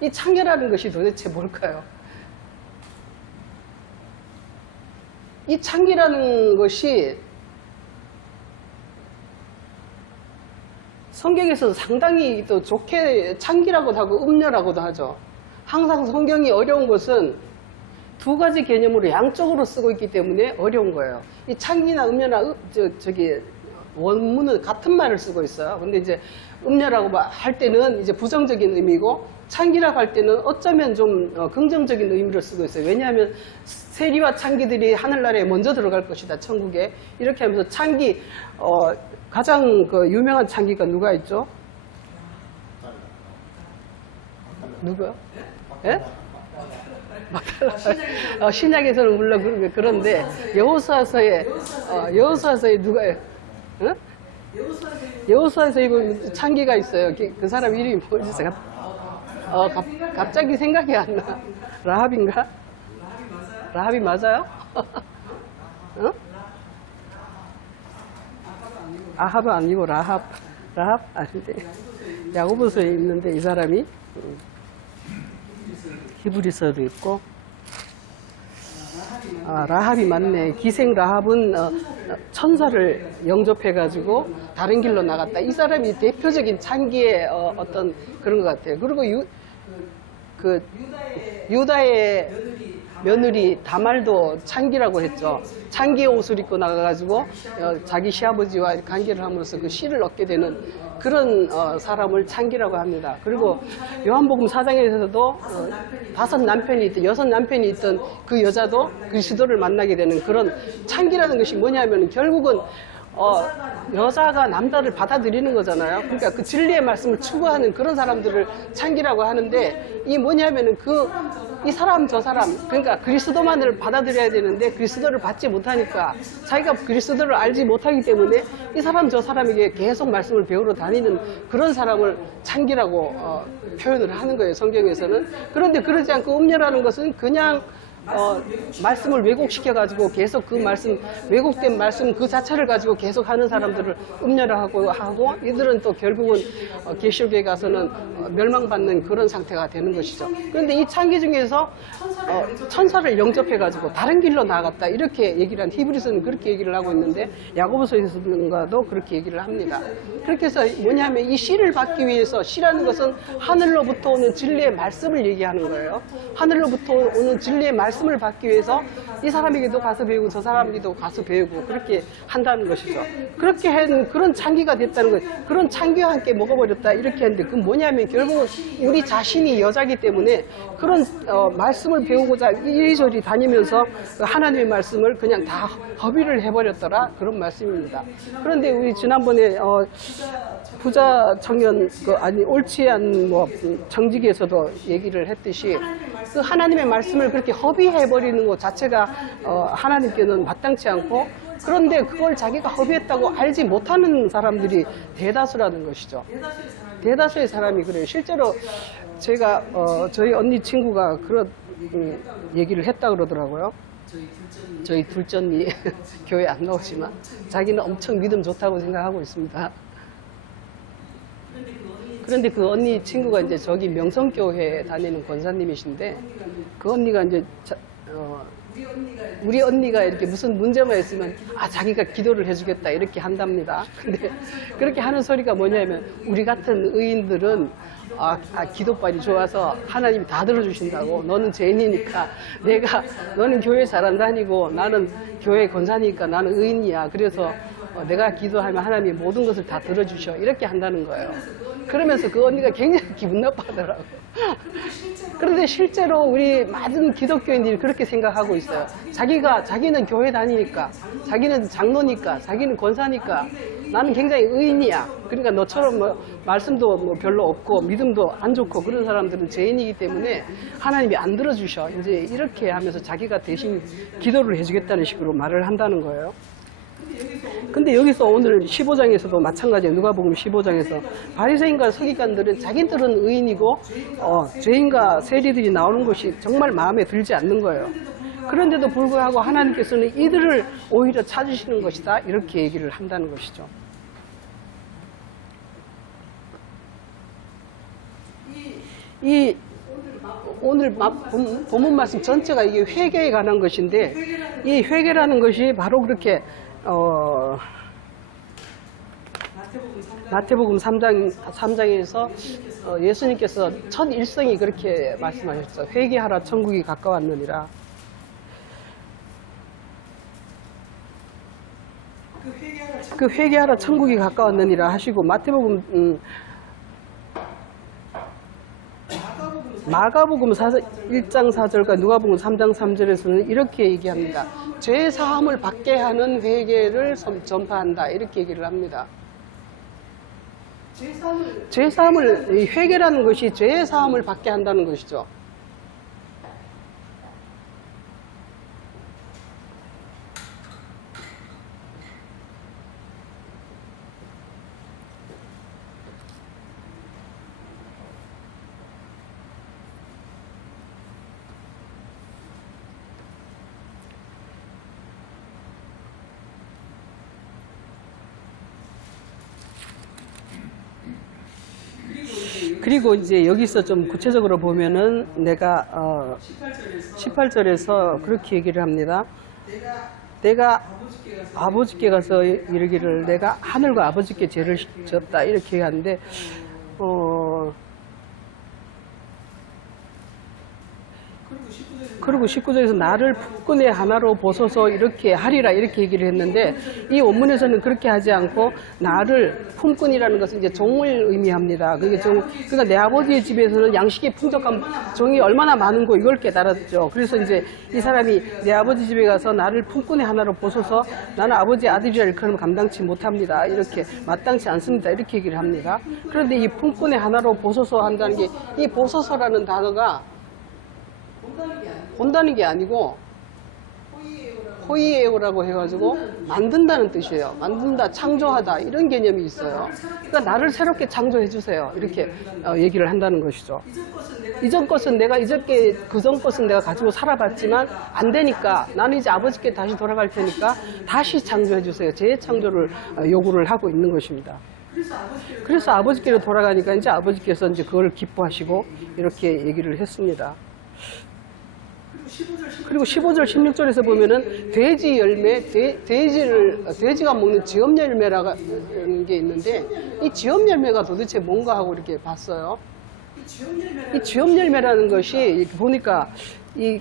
이 창녀라는 것이 도대체 뭘까요? 이 창기라는 것이 성경에서 상당히 또 좋게 창기라고도 하고 음녀라고도 하죠. 항상 성경이 어려운 것은 두 가지 개념으로 양쪽으로 쓰고 있기 때문에 어려운 거예요. 이 창기나 음녀나 원문은 같은 말을 쓰고 있어요. 근데 이제 음녀라고 할 때는 이제 부정적인 의미고 창기라고 할 때는 어쩌면 좀 긍정적인 의미로 쓰고 있어요. 왜냐하면 세리와 창기들이 하늘나라에 먼저 들어갈 것이다. 천국에. 이렇게 하면서 창기 가장 그 유명한 창기가 누가 있죠? 누구요? 예? 신약에서는 물론 그런데 여호수아서에 누가요? 응? 여호수아에서 이거 창기가 있어요. 그 사람 이름이 뭐지? 갑자기 생각이 안 나. 라합인가? 라합이 맞아요? 응? 아합은 아니고 라합 아닌데 야고보서에 있는데 이 사람이 히브리서도 있고 라합이 맞네. 기생 라합은 천사를 영접해가지고 다른 길로 나갔다. 이 사람이 대표적인 창기의 어떤 그런 것 같아요. 그리고 유다의 며느리 다말도 창기라고 했죠. 창기의 옷을 입고 나가가지고 자기 시아버지와 관계를 하면서 그 씨를 얻게 되는 그런 사람을 창기라고 합니다. 그리고 요한복음 4장에서도 6 남편이 있던 그 여자도 그리스도를 만나게 되는 그런 창기라는 것이 뭐냐면 결국은 여자가 남자를 받아들이는 거잖아요. 그러니까 그 진리의 말씀을 추구하는 그런 사람들을 창기라고 하는데, 이 뭐냐면은 이 사람 저 사람, 그러니까 그리스도만을 받아들여야 되는데 그리스도를 받지 못하니까, 자기가 그리스도를 알지 못하기 때문에 이 사람 저 사람에게 계속 말씀을 배우러 다니는 그런 사람을 창기라고 표현을 하는 거예요, 성경에서는. 그런데 그러지 않고 음녀라는 것은 그냥 말씀을 왜곡시켜가지고 계속 그 말씀, 왜곡된 말씀 그 자체를 가지고 계속 하는 사람들을 음녀라고 하고, 이들은 또 결국은 계시록에 가서는 멸망받는 그런 상태가 되는 것이죠. 그런데 이 창기 중에서 천사를 영접해가지고 다른 길로 나아갔다, 이렇게 얘기를 한, 히브리서는 그렇게 얘기를 하고 있는데 야고보서에서도 그렇게 얘기를 합니다. 그렇게 해서 뭐냐면 이 씨를 받기 위해서, 씨라는 것은 하늘로부터 오는 진리의 말씀을 얘기하는 거예요. 하늘로부터 오는 진리의 말씀을 받기 위해서 이 사람에게도 가서 배우고 저 사람에게도 가서 배우고 그렇게 한다는 것이죠. 그렇게 한 그런 창기가 됐다는 거예요. 그런 창기와 함께 먹어버렸다, 이렇게 하는데, 그건 뭐냐면 결국은 우리 자신이 여자기 때문에 그런 말씀을 배우고자 이리저리 다니면서 하나님의 말씀을 그냥 다 허비를 해버렸더라, 그런 말씀입니다. 그런데 우리 지난번에 부자 청년 옳지 않은 정직에서도 얘기를 했듯이, 그 하나님의 말씀을 그렇게 허비해버리는 것 자체가 하나님께는 마땅치 않고, 그런데 그걸 자기가 허비했다고 알지 못하는 사람들이 대다수라는 것이죠. 대다수의 사람이 그래요. 실제로 제가 저희 언니 친구가 그런 얘기를 했다 그러더라고요. 저희 둘째 언니 교회 안 나오지만 자기는 엄청 믿음 좋다고 생각하고 있습니다. 그런데 그 언니 친구가 이제 저기 명성교회 다니는 권사님이신데, 그 언니가 이제 우리 언니가 이렇게 무슨 문제가 있으면 자기가 기도를 해주겠다, 이렇게 한답니다. 근데 그렇게 하는 소리가 뭐냐면, 우리 같은 의인들은 기도빨이 좋아서 하나님이 다 들어주신다고, 너는 죄인이니까, 너는 교회 잘 안 다니고 나는 교회 권사니까 나는 의인이야, 그래서 내가 기도하면 하나님이 모든 것을 다 들어주셔, 이렇게 한다는 거예요. 그러면서 그 언니가 굉장히 기분 나빠하더라고요. 그런데 실제로 우리 많은 기독교인들이 그렇게 생각하고 있어요. 자기는 교회 다니니까, 자기는 장로니까, 자기는 권사니까 나는 굉장히 의인이야. 그러니까 너처럼 말씀도 별로 없고 믿음도 안 좋고 그런 사람들은 죄인이기 때문에 하나님이 안 들어주셔, 이제 이렇게 하면서 자기가 대신 기도를 해주겠다는 식으로 말을 한다는 거예요. 근데 여기서 오늘 15장에서도 마찬가지예요. 누가복음 15장에서 바리새인과 서기관들은 자기들은 의인이고 죄인과 세리들이 나오는 것이 정말 마음에 들지 않는 거예요. 그런데도 불구하고 하나님께서는 이들을 오히려 찾으시는 것이다, 이렇게 얘기를 한다는 것이죠. 오늘 본문 말씀 전체가 이게 회개에 관한 것인데, 이 회개라는 것이 바로 그렇게 마태복음 3장에서 예수님께서 첫 일성이 그렇게 말씀하셨어요. 회개하라, 천국이 가까웠느니라. 그 회개하라, 천국이 가까웠느니라 하시고, 마가복음 1장 4절과 누가복음 3장 3절에서는 이렇게 얘기합니다. 죄 사함을 받게 하는 회개를 전파한다, 이렇게 얘기를 합니다. 죄 사함을, 회개라는 것이 죄의 사함을 받게 한다는 것이죠. 그리고 이제 여기서 좀 구체적으로 보면은 내가 18절에서 그렇게 얘기를 합니다. 내가 아버지께 가서 이르기를 내가 하늘과 아버지께 죄를 졌다, 이렇게 하는데 그리고 19절에서 나를 품꾼의 하나로 보소서 이렇게 하리라 이렇게 얘기를 했는데 이 원문에서는 그렇게 하지 않고 나를 품꾼이라는 것은 이제 종을 의미합니다. 그러니까 내 아버지의 집에서는 양식이 풍족한 종이 얼마나 많은 거 이걸 깨달았죠. 그래서 이제 이 사람이 내 아버지 집에 가서 나를 품꾼의 하나로 보소서 나는 아버지의 아들이라 일컬으면 감당치 못합니다. 이렇게 마땅치 않습니다. 이렇게 얘기를 합니다. 그런데 이 품꾼의 하나로 보소서 한다는 게 이 보소서라는 단어가 본다는 게 아니고 호이에오라고 해가지고 만든다는 뜻이에요. 만든다, 창조하다 이런 개념이 있어요. 그러니까 나를 새롭게 창조해 주세요. 이렇게 얘기를 한다는 것이죠. 이전 것은 내가 그전 것은 내가 가지고 살아봤지만 안 되니까 나는 이제 아버지께 다시 돌아갈 테니까 다시 창조해 주세요. 재창조를 요구를 하고 있는 것입니다. 그래서 아버지께로 돌아가니까 이제 아버지께서 이제 그걸 기뻐하시고 이렇게 얘기를 했습니다. 그리고 15절, 16절에서 보면은 돼지 열매, 돼지가 먹는 지엄 열매라는 게 있는데 이 지엄 열매가 도대체 뭔가 하고 이렇게 봤어요. 이 지엄 열매라는 것이 이렇게 보니까 이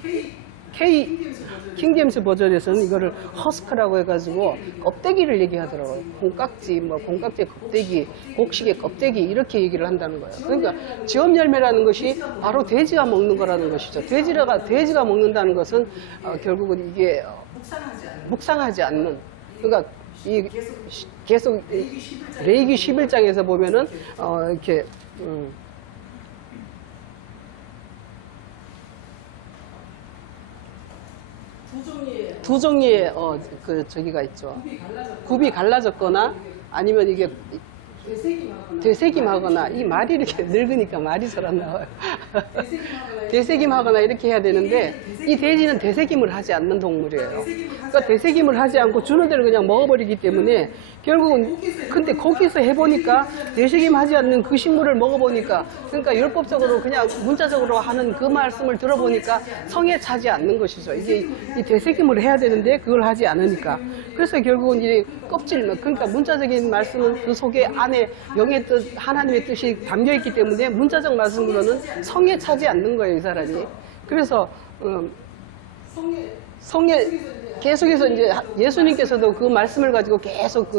킹제임스 버전에서는 이거를 허스크라고 해가지고 껍데기를 얘기하더라고요. 콩깍지의 껍데기, 곡식의 껍데기 이렇게 얘기를 한다는 거예요. 그러니까 지엄 열매라는 것이 바로 돼지가 먹는 거라는 것이죠. 돼지가 먹는다는 것은 결국은 이게 묵상하지 않는. 그러니까 계속 레위기 11장에서 보면은 이렇게 두 종류의 저기가 있죠. 굽이 갈라졌거나 아니면 이게 되새김하거나 이 말이 이렇게 늙으니까 말이 잘 안 나와요. 되새김하거나 이렇게 해야 되는데 이 돼지는 되새김을 하지 않는 동물이에요. 그러니까 되새김을 하지 않고 주는 대로 그냥 먹어버리기 때문에 결국은 근데 거기서 해보니까 되새김하지 않는 그 식물을 먹어보니까 그러니까 율법적으로 그냥 문자적으로 하는 그 말씀을 들어보니까 성에 차지 않는 것이죠. 이게 이 되새김을 해야 되는데 그걸 하지 않으니까 그래서 결국은 이 껍질 그러니까 문자적인 말씀은 그 속에 안에 영의 뜻 하나님의 뜻이 담겨 있기 때문에 문자적 말씀으로는 성에 차지 않는 거예요 이 사람이. 그래서 성에 계속해서 이제 예수님께서도 그 말씀을 가지고 계속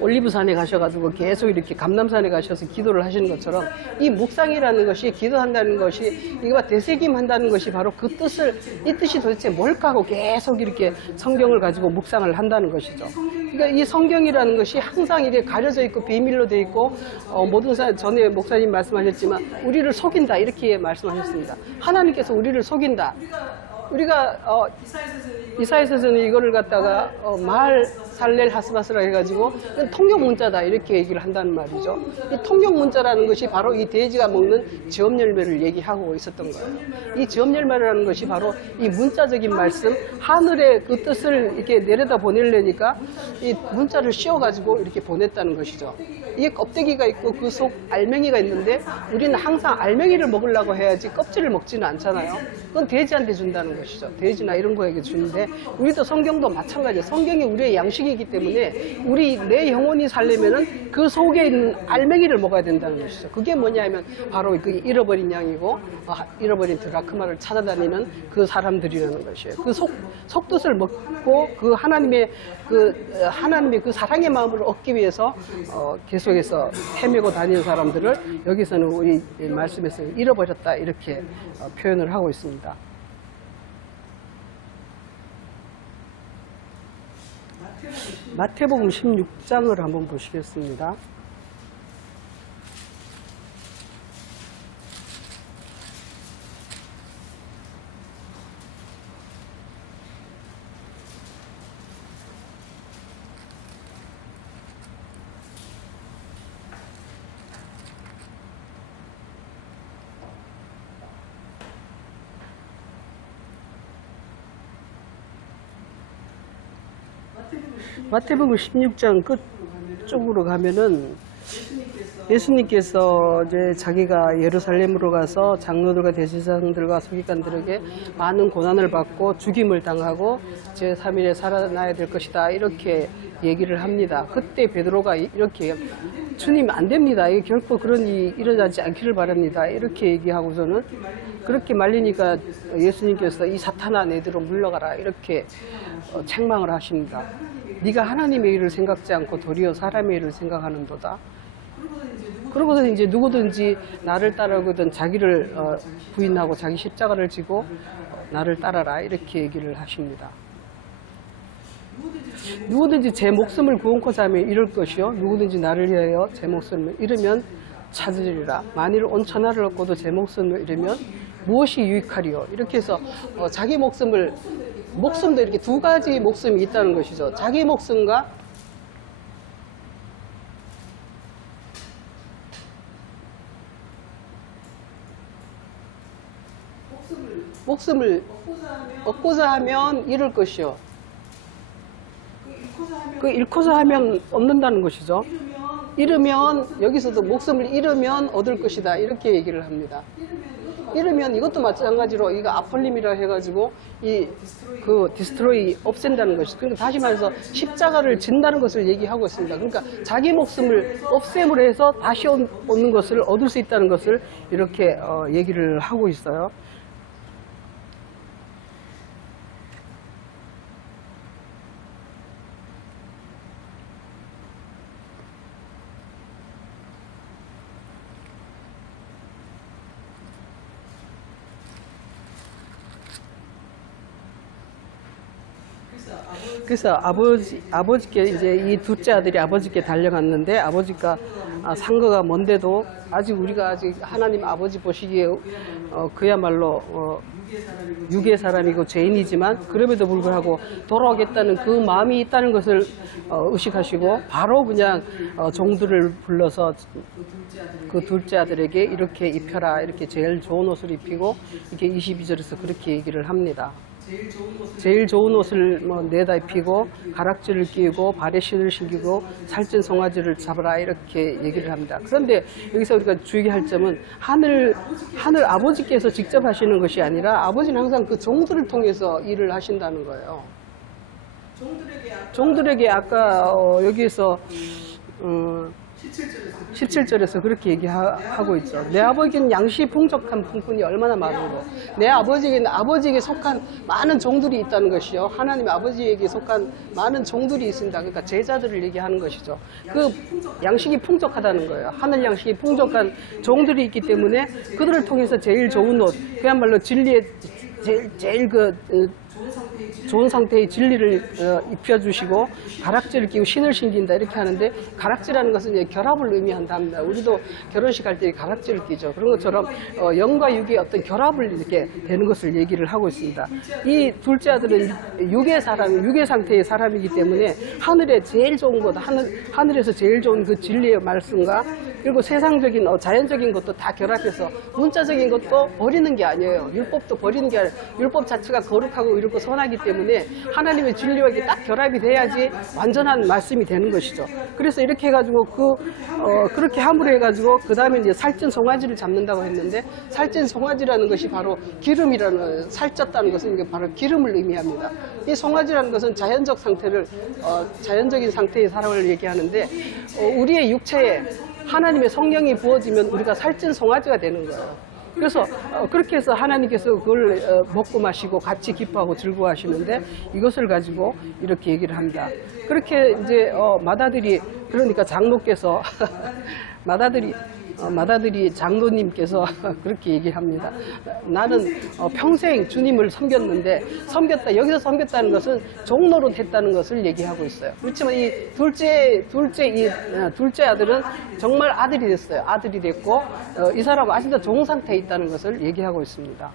올리브산에 가셔가지고 계속 이렇게 감람산에 가셔서 기도를 하시는 것처럼 이 묵상이라는 것이 기도한다는 것이 이거 되새김한다는 것이 바로 그 뜻을 이 뜻이 도대체 뭘까 하고 계속 이렇게 성경을 가지고 묵상을 한다는 것이죠. 그러니까 이 성경이라는 것이 항상 이렇게 가려져 있고 비밀로 돼 있고 모든 사람 전에 목사님 말씀하셨지만 우리를 속인다 이렇게 말씀하셨습니다. 하나님께서 우리를 속인다. 우리가 이사야서는 이거를 갖다가 말 살렐 하스바스라 해가지고 통역 문자다 이렇게 얘기를 한다는 말이죠. 이 통역 문자라는 것이 바로 이 돼지가 먹는 지엄 열매를 얘기하고 있었던 거예요. 이 지엄 열매라는 것이 바로 이 문자적인 말씀, 하늘의 그 뜻을 이렇게 내려다 보내려니까 이 문자를 씌워가지고 이렇게 보냈다는 것이죠. 이게 껍데기가 있고 그 속 알맹이가 있는데 우리는 항상 알맹이를 먹으려고 해야지 껍질을 먹지는 않잖아요. 그건 돼지한테 준다는 것이죠. 돼지나 이런 거에게 주는데 우리도 성경도 마찬가지예요. 성경이 우리의 양식이기 때문에 내 영혼이 살려면은 그 속에 있는 알맹이를 먹어야 된다는 것이죠. 그게 뭐냐 하면 바로 그 잃어버린 양이고 잃어버린 드라크마를 찾아다니는 그 사람들이라는 것이에요. 그 속뜻을 먹고 그 하나님의 그 사랑의 마음을 얻기 위해서 계속해서 헤매고 다니는 사람들을 여기서는 우리 말씀에서 잃어버렸다 이렇게 표현을 하고 있습니다. 마태복음 16장을 한번 보시겠습니다. 마태복음 16장 끝쪽으로 가면은 예수님께서 이제 자기가 예루살렘으로 가서 장로들과 대제사장들과 서기관들에게 많은 고난을 받고 죽임을 당하고 제3일에 살아나야 될 것이다 이렇게 얘기를 합니다. 그때 베드로가 이렇게 주님 안 됩니다. 이게 결코 그런 일이 일어나지 않기를 바랍니다. 이렇게 얘기하고서는 그렇게 말리니까 예수님께서 이 사탄아 내들어 물러가라 이렇게 책망을 하십니다. 네가 하나님의 일을 생각지 않고 도리어 사람의 일을 생각하는도다. 그러고서 이제 누구든지 나를 따르거든 자기를 부인하고 자기 십자가를 지고 나를 따라라 이렇게 얘기를 하십니다. 누구든지 제 목숨을 구원코자 하면 잃을 것이요 누구든지 나를 위하여 제 목숨을 잃으면 찾으리라. 만일 온 천하를 얻고도 제 목숨을 잃으면 무엇이 유익하리요. 이렇게 해서 자기 목숨도 이렇게 두 가지 목숨이 있다는 것이죠. 자기 목숨과 목숨을 얻고자 하면 잃을 것이요. 그 잃고자 하면 얻는다는 것이죠. 잃으면 여기서도 목숨을 잃으면 얻을 것이다 이렇게 얘기를 합니다. 잃으면 이것도 마찬가지로 이거 아폴림이라 해가지고 그 디스트로이 없앤다는 것이. 그러니까 다시 말해서 십자가를 진다는 것을 얘기하고 있습니다. 그러니까 자기 목숨을 없앰으로 해서 다시 얻는 것을 얻을 수 있다는 것을 이렇게 얘기를 하고 있어요. 그래서 아버지께 이제 이 둘째 아들이 아버지께 달려갔는데 아버지가 상거가 먼데도 아직 우리가 아직 하나님 아버지 보시기에 그야말로 육의 사람이고 죄인이지만 그럼에도 불구하고 돌아오겠다는 그 마음이 있다는 것을 의식하시고 바로 그냥 종들을 불러서 그 둘째 아들에게 이렇게 입혀라 이렇게 제일 좋은 옷을 입히고 이렇게 22절에서 그렇게 얘기를 합니다. 제일 좋은 옷을 내다 입히고 가락지를 끼우고 발에 신을 신기고 살찐 송아지를 잡아라 이렇게 얘기를 합니다. 그런데 여기서 우리가 주의할 점은 하늘 아버지께서 직접 하시는 것이 아니라 아버지는 항상 그 종들을 통해서 일을 하신다는 거예요. 종들에게 아까 여기에서 17절에서 그렇게 얘기하고 있죠. 내 아버지는 양식이 풍족한 풍꾼이 얼마나 많으로 내 아버지에게는 아버지에게 속한 많은 종들이 있다는 것이요. 하나님 아버지에게 속한 많은 종들이 있습니다. 그러니까 제자들을 얘기하는 것이죠. 그 양식이 풍족하다는 거예요. 하늘 양식이 풍족한 종들이 있기 때문에 그들을 통해서 제일 좋은 옷, 그야말로 진리의 제일 좋은 상태의 진리를 입혀주시고 가락지를 끼고 신을 신긴다 이렇게 하는데 가락지라는 것은 이제 결합을 의미한답니다. 우리도 결혼식 할 때 가락지를 끼죠. 그런 것처럼 영과 육의 어떤 결합을 이렇게 되는 것을 얘기를 하고 있습니다. 이 둘째 아들은 육의 상태의 사람이기 때문에 하늘에 제일 좋은 것, 하늘에서 제일 좋은 그 진리의 말씀과 그리고 세상적인 자연적인 것도 다 결합해서 문자적인 것도 버리는 게 아니에요. 율법도 버리는 게 아니에요. 율법 자체가 거룩하고 이렇고 선하기 때문에 하나님의 진리와 이게 딱 결합이 돼야지 완전한 말씀이 되는 것이죠. 그래서 이렇게 해가지고 그렇게 함으로 해가지고 그 다음에 이제 살찐 송아지를 잡는다고 했는데 살찐 송아지라는 것이 바로 기름이라는 살쪘다는 것은 이게 바로 기름을 의미합니다. 이 송아지라는 것은 자연적 상태를 자연적인 상태의 사람을 얘기하는데 우리의 육체에 하나님의 성령이 부어지면 우리가 살찐 송아지가 되는 거예요. 그래서 그렇게 해서 하나님께서 그걸 먹고 마시고 같이 기뻐하고 즐거워하시는데 이것을 가지고 이렇게 얘기를 합니다. 그렇게 이제 맏아들이 그러니까 장로께서 맏아들이 장로님께서 그렇게 얘기합니다. 나는 평생 주님을 섬겼는데 여기서 섬겼다는 것은 종노릇 했다는 것을 얘기하고 있어요. 그렇지만 이 둘째 아들은 정말 아들이 됐어요. 아들이 됐고 이 사람은 아직도 종 상태에 있다는 것을 얘기하고 있습니다.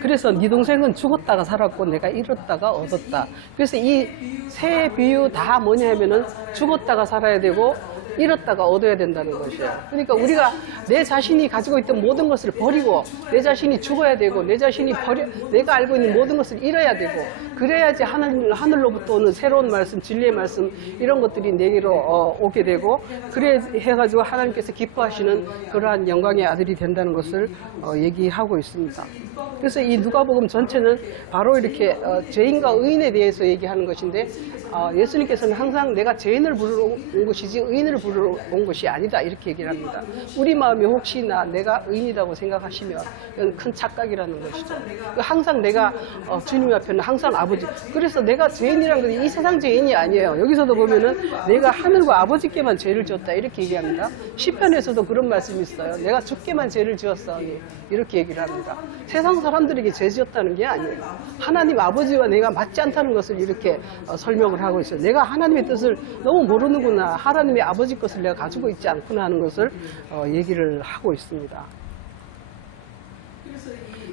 그래서 네 동생은 죽었다가 살았고 내가 잃었다가 얻었다. 그래서 이 세 비유 다 뭐냐 하면은 죽었다가 살아야 되고 잃었다가 얻어야 된다는 것이에요. 그러니까 우리가 내 자신이 가지고 있던 모든 것을 버리고 내 자신이 죽어야 되고 내가 알고 있는 모든 것을 잃어야 되고 그래야지 하늘로부터 오는 새로운 말씀, 진리의 말씀 이런 것들이 내게로 오게 되고 그래 해가지고 하나님께서 기뻐하시는 그러한 영광의 아들이 된다는 것을 얘기하고 있습니다. 그래서 이 누가복음 전체는 바로 이렇게 죄인과 의인에 대해서 얘기하는 것인데 예수님께서는 항상 내가 죄인을 부르러 온 것이지 의인을 부르러 온 것이 아니다 이렇게 얘기를 합니다. 우리 마음이 혹시나 내가 의인이라고 생각하시면 이건 큰 착각이라는 것이죠. 항상 내가 주님 앞에는 항상 아버지, 그래서 내가 죄인이라는 건 이 세상 죄인이 아니에요. 여기서도 보면은 내가 하늘과 아버지께만 죄를 지었다 이렇게 얘기합니다. 시편에서도 그런 말씀이 있어요. 내가 주께만 죄를 지었사오니 이렇게 얘기를 합니다. 세상 사람들에게 죄 지었다는 게 아니에요. 하나님 아버지와 내가 맞지 않다는 것을 이렇게 설명을 하고 있어요. 내가 하나님의 뜻을 너무 모르는구나, 하나님의 아버지 것을 내가 가지고 있지 않구나 하는 것을 얘기를 하고 있습니다.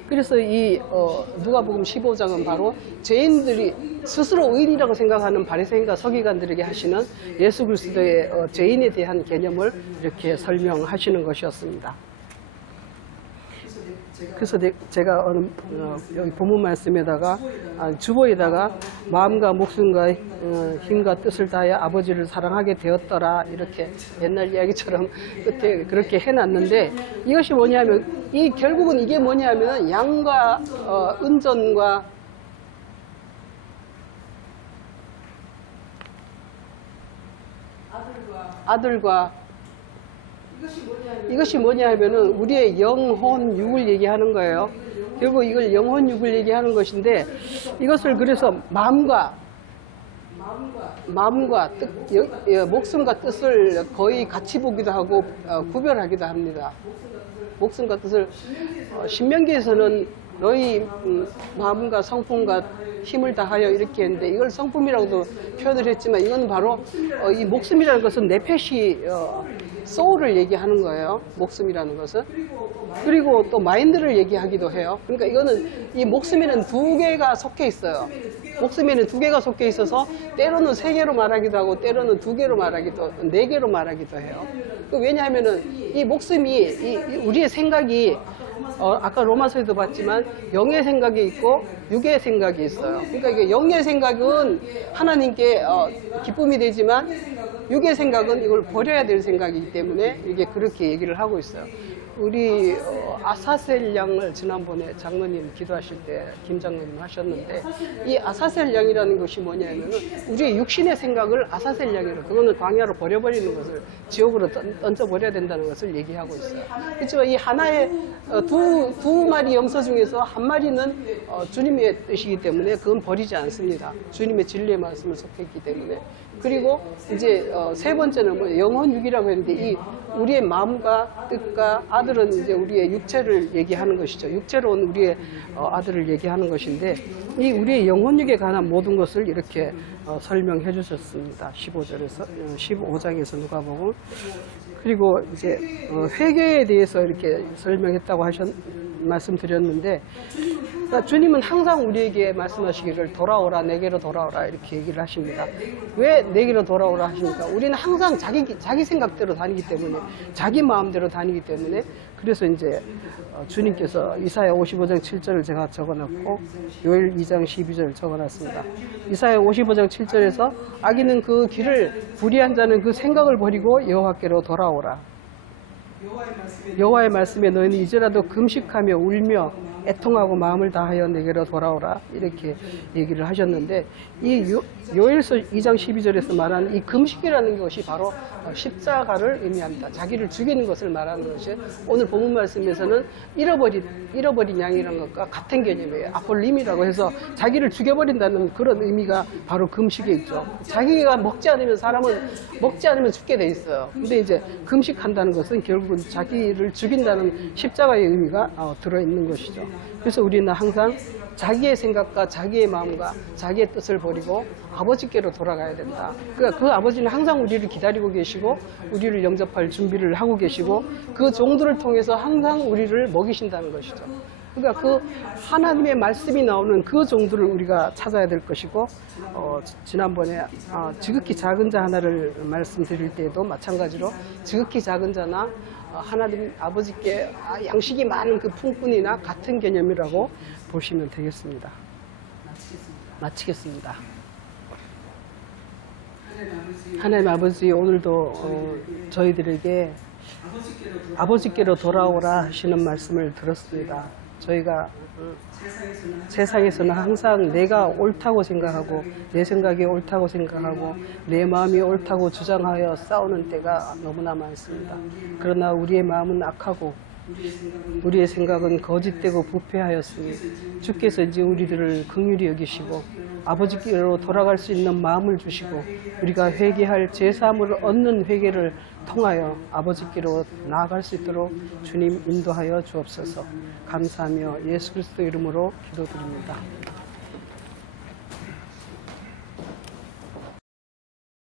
그래서 이 누가복음 15장은 바로 죄인들이 스스로 의인이라고 생각하는 바리새인과 서기관들에게 하시는 예수 그리스도의 죄인에 대한 개념을 이렇게 설명하시는 것이었습니다. 그래서 제가 여기 본문 말씀에다가 주보에다가 마음과 목숨과 힘과 뜻을 다하여 아버지를 사랑하게 되었더라 이렇게 옛날 이야기처럼 끝에 그렇게 해놨는데, 이것이 뭐냐면 결국은 이게 뭐냐면 양과 은전과 아들과 이것이 뭐냐 하면은 우리의 영혼 육을 얘기하는 거예요. 결국 이걸 영혼 육을 얘기하는 것인데, 이것을 그래서 마음과 목숨과 뜻을 거의 같이 보기도 하고 구별하기도 합니다. 목숨과 뜻을 신명기에서는 너희 마음과 성품과 힘을 다하여 이렇게 했는데, 이걸 성품이라고도 표현을 했지만 이건 바로 이 목숨이라는 것은 네페시 소울을 얘기하는 거예요. 목숨이라는 것은. 그리고 또 마인드를 얘기하기도 해요. 그러니까 이거는 이 목숨에는 두 개가 속해 있어요. 목숨에는 두 개가 속해 있어서 때로는 세 개로 말하기도 하고 때로는 두 개로 말하기도, 네 개로 말하기도 해요. 왜냐하면은 이 목숨이 우리의 생각이 아까 로마서에도 봤지만 영의 생각이 있고 육의 생각이 있어요. 그러니까 이게 영의 생각은 하나님께 기쁨이 되지만 육의 생각은 이걸 버려야 될 생각이기 때문에 이게 그렇게 얘기를 하고 있어요. 우리 아사셀 양을 지난번에 장로님 기도하실 때 김 장로님 하셨는데, 이 아사셀 양이라는 것이 뭐냐면은 우리의 육신의 생각을 아사셀 양이라고, 그거는 광야로 버려버리는 것을, 지옥으로 던져버려야 된다는 것을 얘기하고 있어요. 그렇지만 이 하나의 두 마리 염소 중에서 한 마리는 주님의 뜻이기 때문에 그건 버리지 않습니다. 주님의 진리의 말씀을 속했기 때문에. 그리고 이제 세 번째는 뭐 영혼 육이라고 했는데, 이 우리의 마음과 뜻과 아들은 이제 우리의 육체를 얘기하는 것이죠. 육체로 온 우리의 아들을 얘기하는 것인데, 이 우리의 영혼 육에 관한 모든 것을 이렇게 설명해 주셨습니다. 15장에서 누가복음. 그리고 이제 회개에 대해서 이렇게 설명했다고 말씀드렸는데, 그러니까 주님은 항상 우리에게 말씀하시기를 돌아오라, 내게로 돌아오라 이렇게 얘기를 하십니다. 왜 내게로 돌아오라 하십니까? 우리는 항상 자기 생각대로 다니기 때문에, 자기 마음대로 다니기 때문에. 그래서 이제 주님께서 이사야 55장 7절을 제가 적어놨고 요엘 2장 12절 적어놨습니다. 이사야 55장 7절에서 악인은 그 길을, 불의한 자는 그 생각을 버리고 여호와께로 돌아오라. 여호와의 말씀에 너희는 이제라도 금식하며 울며 애통하고 마음을 다하여 내게로 돌아오라 이렇게 얘기를 하셨는데, 이 요엘서 2장 12절에서 말하는 이 금식이라는 것이 바로 십자가를 의미합니다. 자기를 죽이는 것을 말하는 것이 오늘 본문 말씀에서는 잃어버린 양이라는 것과 같은 개념이에요. 아폴림이라고 해서 자기를 죽여버린다는 그런 의미가 바로 금식에 있죠. 자기가 먹지 않으면 죽게 돼 있어요. 근데 이제 금식한다는 것은 결국은 자기를 죽인다는 십자가의 의미가 들어있는 것이죠. 그래서 우리는 항상 자기의 생각과 자기의 마음과 자기의 뜻을 버리고 아버지께로 돌아가야 된다. 그러니까 그 아버지는 항상 우리를 기다리고 계시고 우리를 영접할 준비를 하고 계시고 그 종들을 통해서 항상 우리를 먹이신다는 것이죠. 그러니까 그 하나님의 말씀이 나오는 그 종들을 우리가 찾아야 될 것이고, 지난번에 지극히 작은 자 하나를 말씀드릴 때에도 마찬가지로 지극히 작은 자나 하나님 아버지께 양식이 많은 그 품꾼이나 같은 개념이라고 보시면 되겠습니다. 마치겠습니다. 하나님 아버지, 오늘도 저희들에게 아버지께로 돌아오라 하시는 말씀을 들었습니다. 저희가 세상에서는 항상 내가 옳다고 생각하고 내 생각이 옳다고 생각하고 내 마음이 옳다고 주장하여 싸우는 때가 너무나 많습니다. 그러나 우리의 마음은 악하고 우리의 생각은 거짓되고 부패하였으니 주께서 이제 우리들을 긍휼히 여기시고 아버지께로 돌아갈 수 있는 마음을 주시고 우리가 회개할 제사함을 얻는 회개를 통하여 아버지께로 나아갈 수 있도록 주님 인도하여 주옵소서. 감사하며 예수 그리스도 이름으로 기도드립니다.